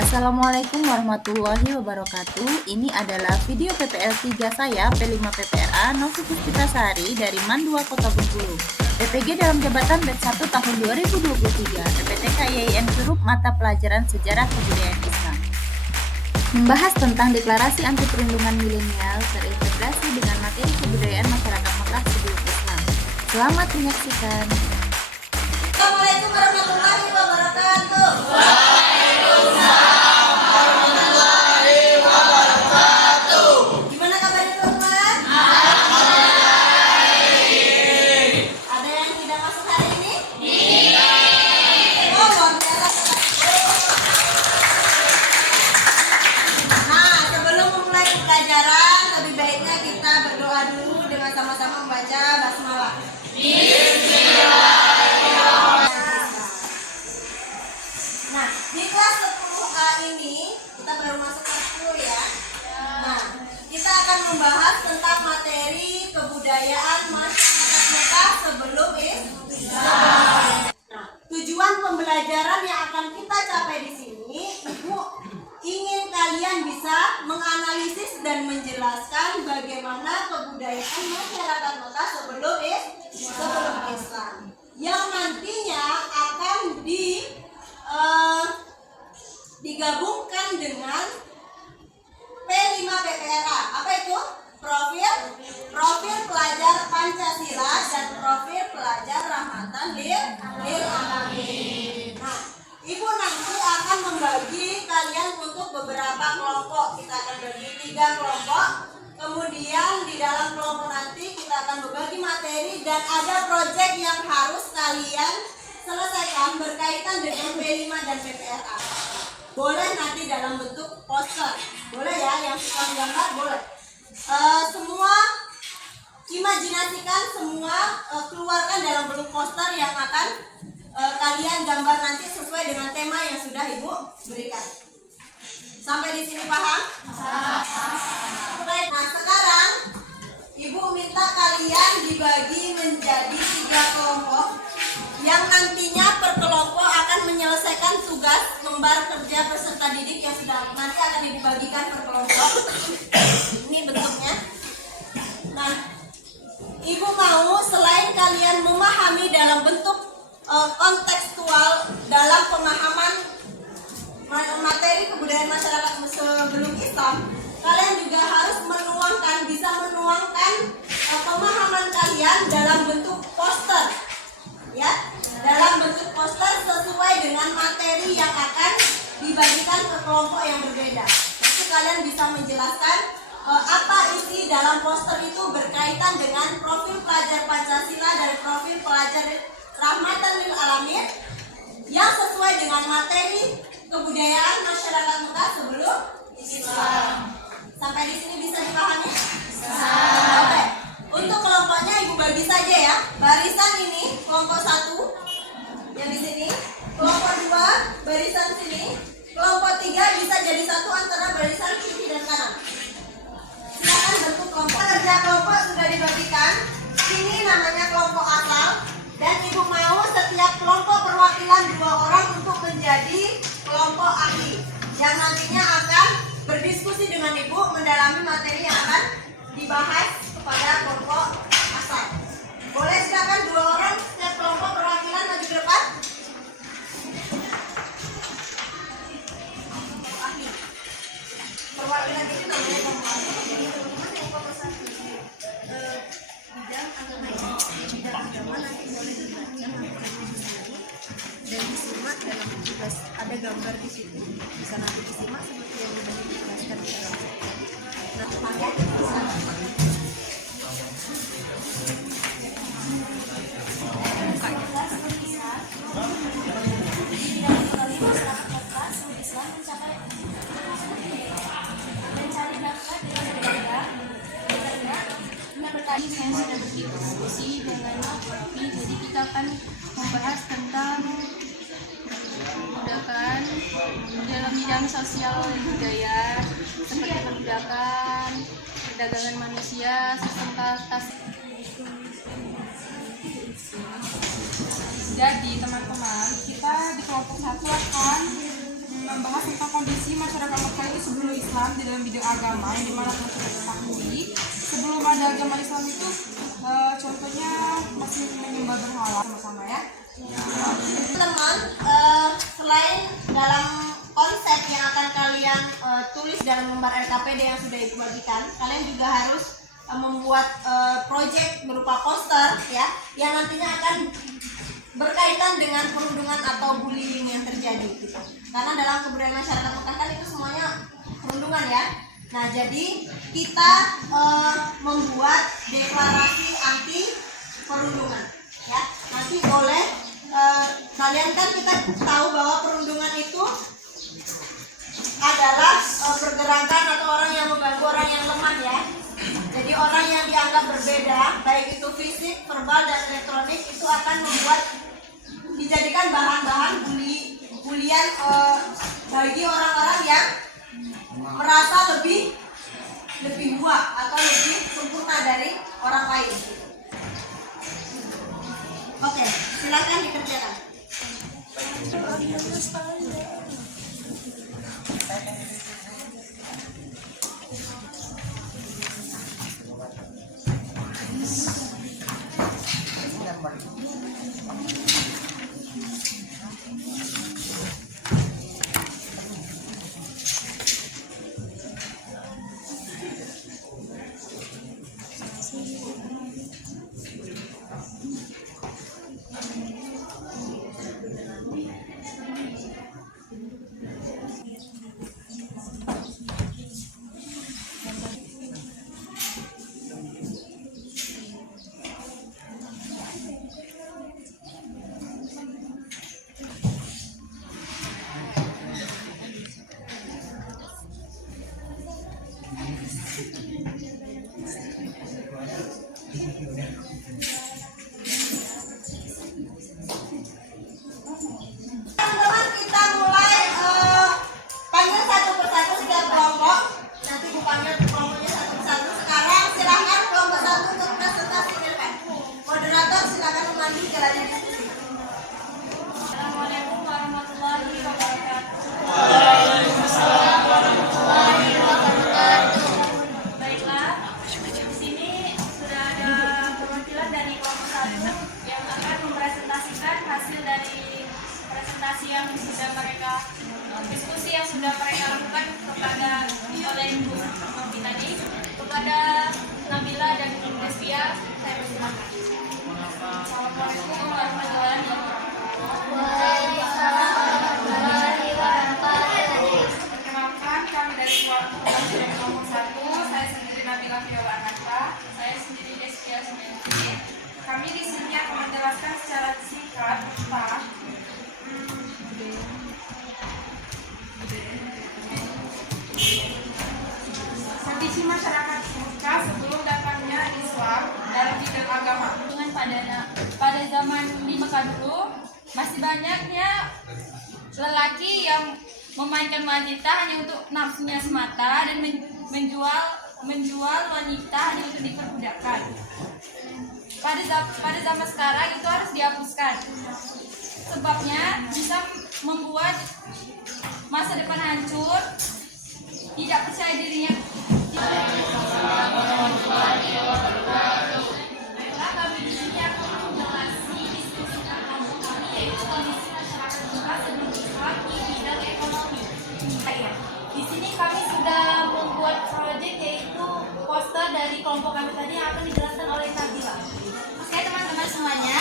Assalamualaikum warahmatullahi wabarakatuh. Ini adalah video PPL 3 saya, P5 PPRA Novi Puspitasari dari Mandua Kota Bengkulu. PPG dalam jabatan BED 1 tahun 2023. PPTK YIN Curup mata pelajaran Sejarah Kebudayaan Islam. Membahas tentang deklarasi anti perlindungan milenial terintegrasi dengan materi kebudayaan masyarakat Mekah sebelum Islam. Selamat menyaksikan. Assalamualaikum warahmatullahi wabarakatuh. Gimana kabarnya teman-teman? Ada yang tidak masuk hari ini? Oh, luar biasa. Nah, sebelum memulai pelajaran, lebih baiknya kita berdoa dulu dengan sama-sama membaca basmalah. Nah, di kelas 10A ini kita baru masuk kelas 10 ya. Nah, kita akan membahas tentang materi kebudayaan masyarakat Mekah sebelum Islam. Nah, tujuan pembelajaran yang akan kita capai di sini, Ibu ingin kalian bisa menganalisis dan menjelaskan bagaimana kebudayaan masyarakat Mekah sebelum Islam, yang nantinya akan digabungkan dengan P5 PPRA. Apa itu? Profil pelajar Pancasila dan profil pelajar rahmatan lil alamin. Nah, Ibu nanti akan membagi kalian untuk beberapa kelompok. Kita akan bagi 3 kelompok. Kemudian di dalam kelompok nanti kita akan berbagi materi dan ada proyek yang harus kalian selesaikan berkaitan dengan P5 dan PPRA. Boleh nanti dalam bentuk poster, boleh ya, yang suka menggambar boleh. Semua imajinasikan, semua keluarkan dalam bentuk poster yang akan kalian gambar nanti sesuai dengan tema yang sudah Ibu berikan. Sampai di sini paham? Baik, nah sekarang Ibu minta kalian dibagi menjadi 3 kelompok yang nantinya per kelompok akan menyelesaikan tugas lembar kerja peserta didik yang sudah nanti akan dibagikan per kelompok. Ini bentuknya. Nah, Ibu mau selain kalian memahami dalam bentuk kontekstual dalam pemahaman materi kebudayaan masyarakat sebelum Islam, kalian juga harus bisa menuangkan pemahaman kalian dalam bentuk poster, ya, dalam bentuk poster sesuai dengan materi yang akan dibagikan ke kelompok yang berbeda. Nanti kalian bisa menjelaskan apa isi dalam poster itu berkaitan dengan profil pelajar Pancasila dan profil pelajar rahmatan lil alamin yang sesuai dengan materi kebudayaan masyarakat Mekah sebelum Islam. Sampai di sini bisa dipahami? Oke. Untuk kelompoknya Ibu bagi saja ya. Barisan ini kelompok 1 yang di sini, kelompok 2 barisan sini, kelompok 3 bisa jadi satu antara barisan kiri dan kanan. Silakan bentuk kelompok. Kerja kelompok sudah dibagikan. Ini namanya kelompok asal dan Ibu mau setiap kelompok perwakilan 2 orang untuk menjadi kelompok ahli yang nantinya akan berdiskusi dengan Ibu mendalami materi yang akan dibahas kepada kelompok asal. Boleh silakan 2 orang setiap kelompok perwakilan maju ke depan. Ahli. Perwakilan ini namanya kelompok ahli. Bidang agama nanti boleh dibaca dan disimak dalam tugas. Ada gambar di situ, bisa nanti disimak seperti yang sudah dijelaskan di dalam. Saya sudah berdiskusi dengan Ibu, jadi kita akan membahas tentang perbudakan dalam bidang sosial dan budaya seperti perbudakan, perdagangan manusia, sistem kas. Jadi teman-teman, kita di kelompok 1 akan membahas tentang kondisi masyarakat Mekah itu sebelum Islam di dalam bidang agama, yang dimana telah kita ketahui sebelum ada agama Islam itu contohnya masih menyembah berhala sama-sama ya. Teman-teman, selain dalam konsep yang akan kalian tulis dalam lembar RKPD yang sudah Ibu bagikan, kalian juga harus membuat proyek berupa poster ya, yang nantinya akan berkaitan dengan perundungan atau bullying yang terjadi gitu. Karena dalam kebudayaan masyarakat Mekah kan itu semuanya perundungan ya. Nah, jadi kita membuat deklarasi anti perundungan ya. Nanti boleh kalian kan kita tahu bahwa perundungan itu adalah pergerakan atau orang yang mengganggu orang yang lemah ya. Jadi orang yang dianggap berbeda, baik itu fisik, verbal, dan elektronik, itu akan dijadikan bahan-bahan bulian bagi orang-orang yang merasa lebih kuat atau lebih sempurna dari orang lain. Oke, silakan dikerjakan. Teman-teman, kita mulai panggil satu persatu setiap kelompok. Nanti Bu panggil kelompoknya satu persatu. Sekarang silakan kelompok satu untuk presentasi silakan. Moderator silakan memandu jalannya diskusi. Assalamualaikum warahmatullahi wabarakatuh. Baiklah, di sini sudah ada perwakilan dari kelompok 1 yang akan mempresentasikan hasil dari presentasi yang sudah mereka diskusi yang sudah mereka lakukan kepada oleh Ibu Novi tadi. Kepada Nabila dan Destia, saya persilakan. Assalamualaikum warahmatullahi wabarakatuh. Perkenalkan, kami dari kelompok 1, saya sendiri Nabila Firdaus Ananta, saya sendiri Destia Sumiati. Kami di sini akan menjelaskan secara singkat tentang kondisi masyarakat Mekah sebelum datangnya Islam dalam bidang agama. Pada zaman di Mekah dulu masih banyaknya lelaki yang memainkan wanita hanya untuk nafsunya semata dan menjual wanita hanya untuk diperbudakan. Pada zaman sekarang itu harus dihapuskan. Sebabnya bisa membuat masa depan hancur, tidak percaya dirinya. Baiklah, kami di sini akan menjelaskan diskusi tentang kami, yaitu kondisi masyarakat kita sebelum Islam di bidang ekonomi. Di sini kami sudah membuat proyek, yaitu poster dari kelompok kami tadi yang akan dijelaskan oleh Nabila. Oke teman-teman semuanya,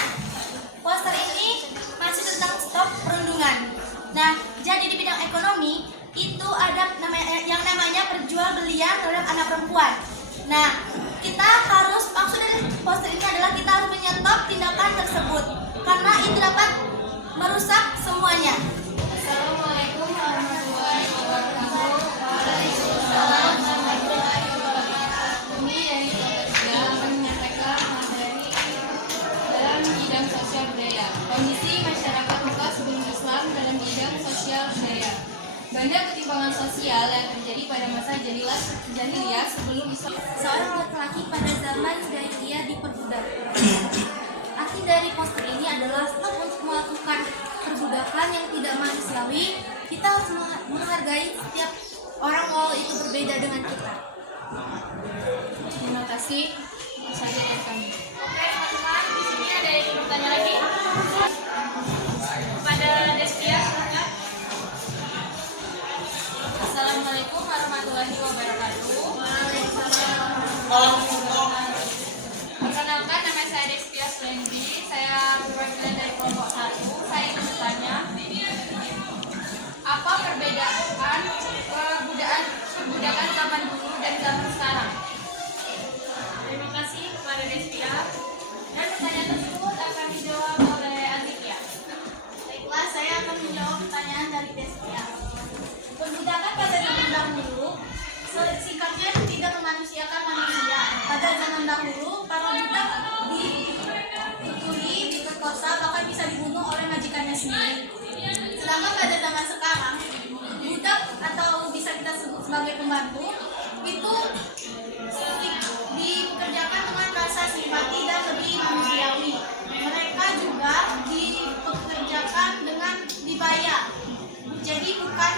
poster ini masih tentang stop perundungan. Nah, jadi di bidang ekonomi itu ada yang namanya perjualbelian terhadap anak perempuan. Nah, kita harus, maksud dari poster ini adalah kita harus menyetop tindakan tersebut karena itu dapat merusak semuanya. Assalamualaikum warahmatullahi wabarakatuh. Waalaikumsalam warahmatullahi wabarakatuh. Kami dari keluarga akan menyampaikan materi dalam bidang sosial budaya. Kondisi masyarakat Mekah sebelum Islam dalam bidang sosial budaya. Banyak ketimpangan sosial yang terjadi pada masa jahiliyah sebelum Islam. Seorang laki-laki pada zaman jahiliyah diperbudak. Arti dari poster ini adalah stop untuk melakukan perbudakan yang tidak manusiawi Kita harus menghargai setiap orang walau itu berbeda dengan kita. Terima kasih. Itu saja dari kami. Oke teman-teman, di sini ada yang bertanya lagi. Kepada Destia, silakan. Assalamualaikum warahmatullahi wabarakatuh. Perkenalkan, nama saya Destia Slendi. Saya perwakilan dari kelompok 1. Saya ingin bertanya, apa perbedaan perbudakan zaman dulu dan zaman sekarang? Terima kasih kepada Destia. Dan pertanyaan tersebut akan dijawab oleh Azikia. Baiklah, saya akan menjawab pertanyaan dari Destia. Perbudakan pada zaman dahulu, singkatnya tidak memanusiakan manusia. Pada zaman dahulu, para budak dituturi, diperkosa, bahkan bisa dibunuh oleh majikannya sendiri. Sedangkan pada zaman sekarang, budak atau bisa kita sebut sebagai pembantu itu dikerjakan dengan rasa simpati dan lebih manusiawi. Mereka juga dipekerjakan dengan dibayar, jadi bukan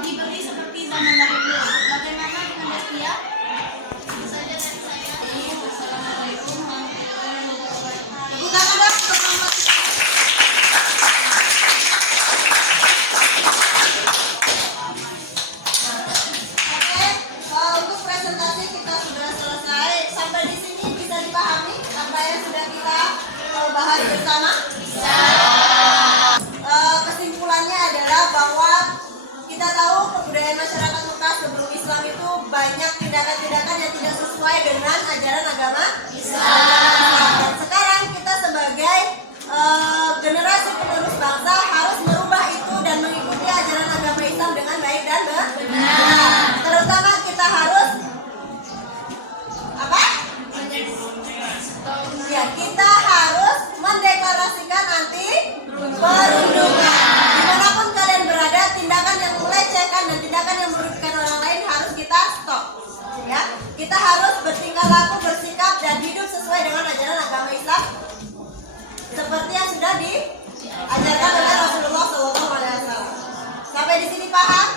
dibeli seperti zaman dahulu. Bagaimana dengan Destia? Itu saja dari saya. Assalamualaikum warahmatullahi wabarakatuh. Bukan ada pertama. Oke, untuk presentasi kita sudah selesai. Sampai di sini bisa dipahami apa yang sudah kita bahas bersama? Bisa. Kesimpulannya adalah bahwa kita tahu kebudayaan masyarakat Mekah sebelum Islam itu banyak tindakan-tindakan yang tidak sesuai dengan ajaran agama Islam. Dan sekarang kita sebagai generasi penerus bangsa harus merubah itu dan mengikuti ajaran agama Islam dengan baik dan benar. Terutama kita harus apa? Ya, kita harus mendeklarasikan anti perundungan. Dimanapun kalian berada, tindakan yang melecehkan dan tindakan yang merugikan orang lain harus kita stop. Ya, kita harus bertingkah laku, bersikap dan hidup sesuai dengan ajaran agama Islam seperti yang sudah diajarkan oleh Rasulullah SAW. Sampai di sini paham?